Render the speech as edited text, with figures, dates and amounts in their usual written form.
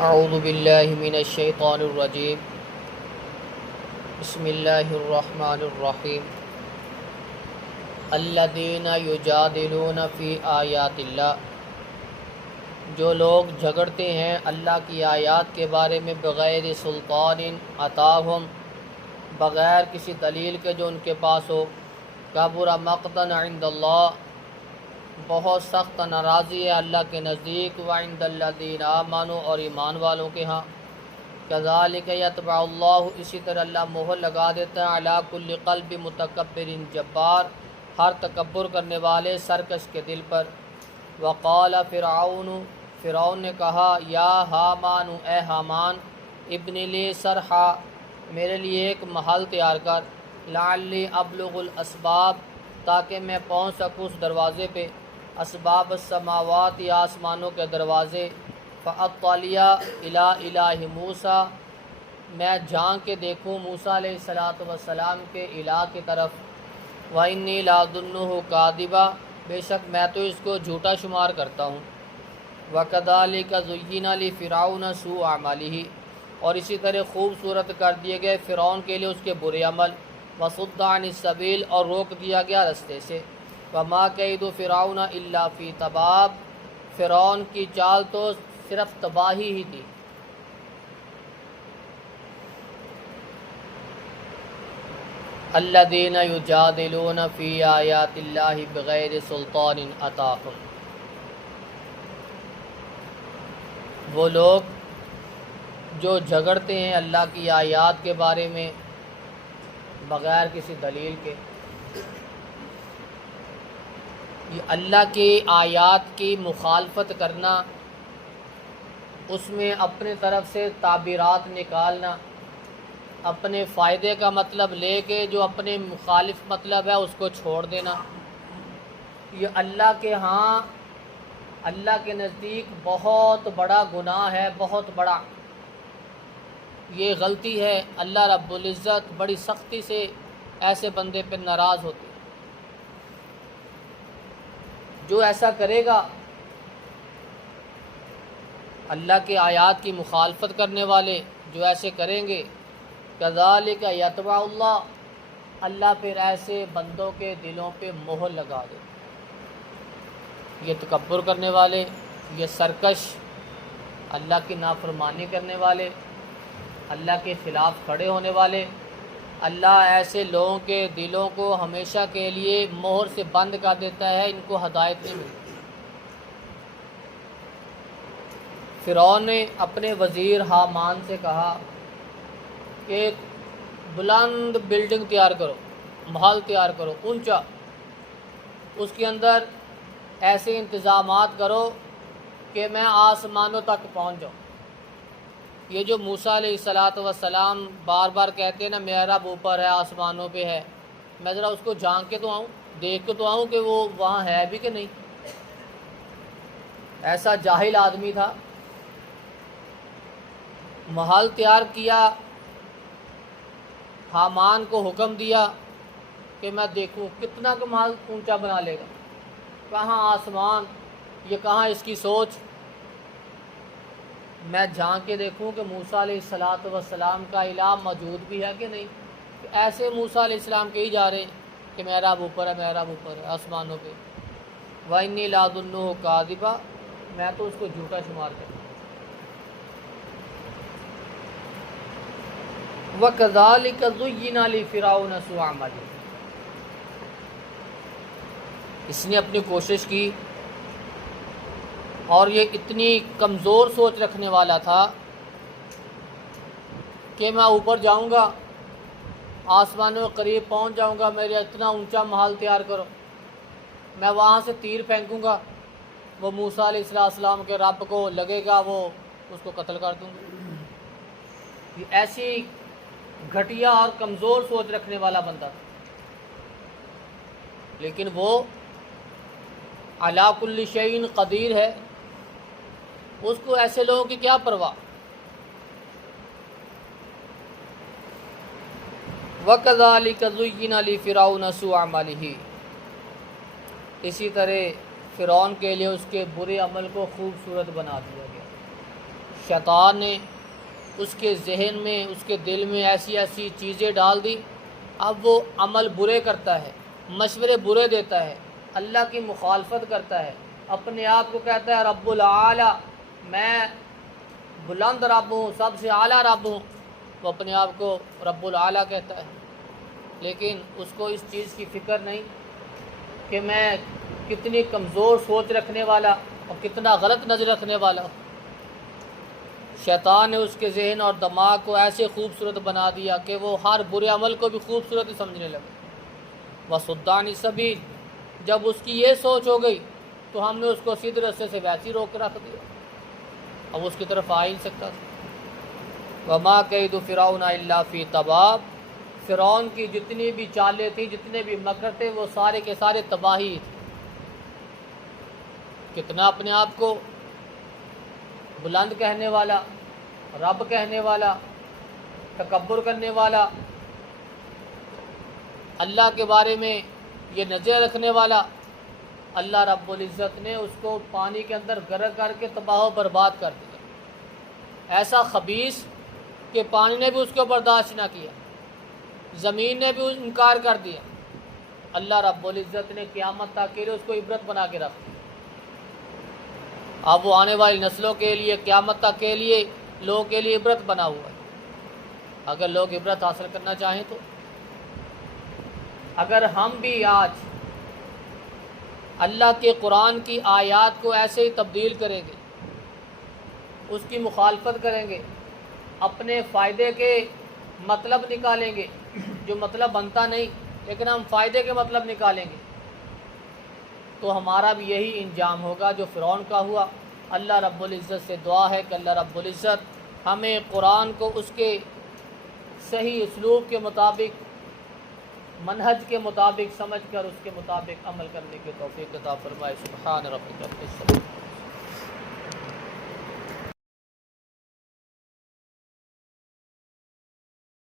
اعوذ باللہ من الشیطان الرجیم بسم اللہ الرحمن الرحیم الذین یجادلون فی آیات اللہ، جو لوگ جھگڑتے ہیں اللہ کی آیات کے بارے میں بغیر سلطان عطاہم، بغیر کسی دلیل کے جو ان کے پاس ہو، کبر مقتا عند اللہ، بہت سخت ناراضی ہے اللہ کے نزدیک، وعند الذین آمنوا، اور ایمان والوں کے ہاں، کذالک یطبع اللہ، اسی طرح اللہ مہر لگا دیتا ہے علی کل قلب متکبر جبار، ہر تکبر کرنے والے سرکش کے دل پر۔ وقال فرعون نے کہا، یا حامان، اے حامان، ابن لی صرحا، میرے لیے ایک محل تیار کر، لعلی ابلغ الاسباب، تاکہ میں پہنچ سکوں اس دروازے پہ، اسباب السماوات، یا آسمانوں کے دروازے، فاطلع الی الہ موسیٰ، میں جھانک کے دیکھوں موسیٰ علیہ السلام کے الہ کی طرف، وانی لاظنہ کاذبا، بے شک میں تو اس کو جھوٹا شمار کرتا ہوں، وکذالک زین لفرعون سوء اعمالہ، اور اسی طرح خوبصورت کر دیے گئے فرعون کے لیے اس کے برے عمل، وصد عن السبیل، اور روک دیا گیا رستے سے، وما کید فرعون الا فی تباب، فرعون کی چال تو صرف تباہی ہی تھی۔ الذین یجادلون فی آیات اللہ بغیر سلطان عطاہم، وہ لوگ جو جھگڑتے ہیں اللہ کی آیات کے بارے میں بغیر کسی دلیل کے۔ یہ اللہ کی آیات کی مخالفت کرنا، اس میں اپنے طرف سے تعبیرات نکالنا، اپنے فائدے کا مطلب لے کے جو اپنے مخالف مطلب ہے اس کو چھوڑ دینا، یہ اللہ کے ہاں، اللہ کے نزدیک بہت بڑا گناہ ہے، بہت بڑا یہ غلطی ہے۔ اللہ رب العزت بڑی سختی سے ایسے بندے پہ ناراض ہوتے ہیں۔ جو ایسا کرے گا، اللہ کے آیات کی مخالفت کرنے والے جو ایسے کریں گے، کذالک یطبع اللہ، اللہ پھر ایسے بندوں کے دلوں پہ مہر لگا دے۔ یہ تکبر کرنے والے، یہ سرکش، اللہ کی نافرمانی کرنے والے، اللہ کے خلاف کھڑے ہونے والے، اللہ ایسے لوگوں کے دلوں کو ہمیشہ کے لیے مہر سے بند کر دیتا ہے، ان کو ہدایت نہیں ملتی۔ فرعون نے اپنے وزیر حامان سے کہا کہ ایک بلند بلڈنگ تیار کرو، محل تیار کرو اونچا، اس کے اندر ایسے انتظامات کرو کہ میں آسمانوں تک پہنچ جاؤں۔ یہ جو موسیٰ علیہ السلام بار بار کہتے ہیں نا میرا رب اوپر ہے، آسمانوں پہ ہے، میں ذرا اس کو جھانک کے تو آؤں، دیکھ کے تو آؤں کہ وہ وہاں ہے بھی کہ نہیں۔ ایسا جاہل آدمی تھا۔ محل تیار کیا، حامان کو حکم دیا کہ میں دیکھوں کتنا کا محل اونچا بنا لے گا، کہاں آسمان، یہ کہاں اس کی سوچ، میں جھانک کے دیکھوں کہ موسیٰ علیہ السلام کا الہ موجود بھی ہے کہ نہیں۔ ایسے موسیٰ علیہ السلام کہی جا رہے ہیں کہ میرا رب اوپر ہے، میرا رب اوپر ہے آسمانوں پہ، وَإِنِّي لَأَظُنُّهُ كَاذِبًا، میں تو اس کو جھوٹا شمار کرتا ہوں۔ وَكَذَلِكَ زُيِّنَ لِفِرْعَوْنَ سُوءُ عَمَلِهِ، اس نے اپنی کوشش کی، اور یہ اتنی کمزور سوچ رکھنے والا تھا کہ میں اوپر جاؤں گا، آسمانوں کے قریب پہنچ جاؤں گا، میرے اتنا اونچا محل تیار کرو، میں وہاں سے تیر پھینکوں گا، وہ موسیٰ علیہ السلام کے رب کو لگے گا، وہ اس کو قتل کر دوں گا۔ یہ ایسی گھٹیا اور کمزور سوچ رکھنے والا بندہ تھا، لیکن وہ علی کل شیء قدیر ہے، اس کو ایسے لوگوں کی کیا پرواہ۔ وَكَذَلِكَ زُيِّنَ لِفِرْعَوْنَ سُوءُ عَمَلِهِ، اسی طرح فرعون کے لیے اس کے برے عمل کو خوبصورت بنا دیا گیا۔ شیطان نے اس کے ذہن میں، اس کے دل میں ایسی ایسی چیزیں ڈال دی، اب وہ عمل برے کرتا ہے، مشورے برے دیتا ہے، اللہ کی مخالفت کرتا ہے، اپنے آپ کو کہتا ہے رب العالی، میں بلند رب ہوں، سب سے اعلیٰ رب ہوں، وہ اپنے آپ کو رب العالی کہتا ہے، لیکن اس کو اس چیز کی فکر نہیں کہ میں کتنی کمزور سوچ رکھنے والا اور کتنا غلط نظر رکھنے والا ہوں۔ شیطان نے اس کے ذہن اور دماغ کو ایسے خوبصورت بنا دیا کہ وہ ہر برے عمل کو بھی خوبصورت ہی سمجھنے لگا۔ وَصُدَّ عَنِ السَّبِيلِ، جب اس کی یہ سوچ ہو گئی تو ہم نے اس کو سیدھے راستے سے ویسے ہی روک رکھ دیا، اب اس کی طرف آ ہی نہیں سکتا تھا۔ وَمَا كَيْدُ فِرْعَوْنَ إِلَّا فِي تَبَابٍ، فرعون کی جتنی بھی چالیں تھیں، جتنے بھی مکر تھے، وہ سارے کے سارے تباہی تھے۔ کتنا اپنے آپ کو بلند کہنے والا، رب کہنے والا، تکبر کرنے والا، اللہ کے بارے میں یہ نظر رکھنے والا، اللہ رب العزت نے اس کو پانی کے اندر غرق کر کے تباہ و برباد کر دیا، ایسا خبیث کہ پانی نے بھی اس کو برداشت نہ کیا، زمین نے بھی انکار کر دیا، اللہ رب العزت نے قیامت تک کے لیے اس کو عبرت بنا کے رکھ دیا۔ اب وہ آنے والی نسلوں کے لیے، قیامت تک کے لیے، لوگوں کے لیے عبرت بنا ہوا ہے، اگر لوگ عبرت حاصل کرنا چاہیں تو۔ اگر ہم بھی آج اللہ کے قرآن کی آیات کو ایسے ہی تبدیل کریں گے، اس کی مخالفت کریں گے، اپنے فائدے کے مطلب نکالیں گے، جو مطلب بنتا نہیں لیکن ہم فائدے کے مطلب نکالیں گے، تو ہمارا بھی یہی انجام ہوگا جو فرعون کا ہوا۔ اللہ رب العزت سے دعا ہے کہ اللہ رب العزت ہمیں قرآن کو اس کے صحیح اسلوب کے مطابق، منہج کے مطابق سمجھ کر اس کے مطابق عمل کرنے کی توفیق عطا فرمائے۔ سبحان ربک رب العزت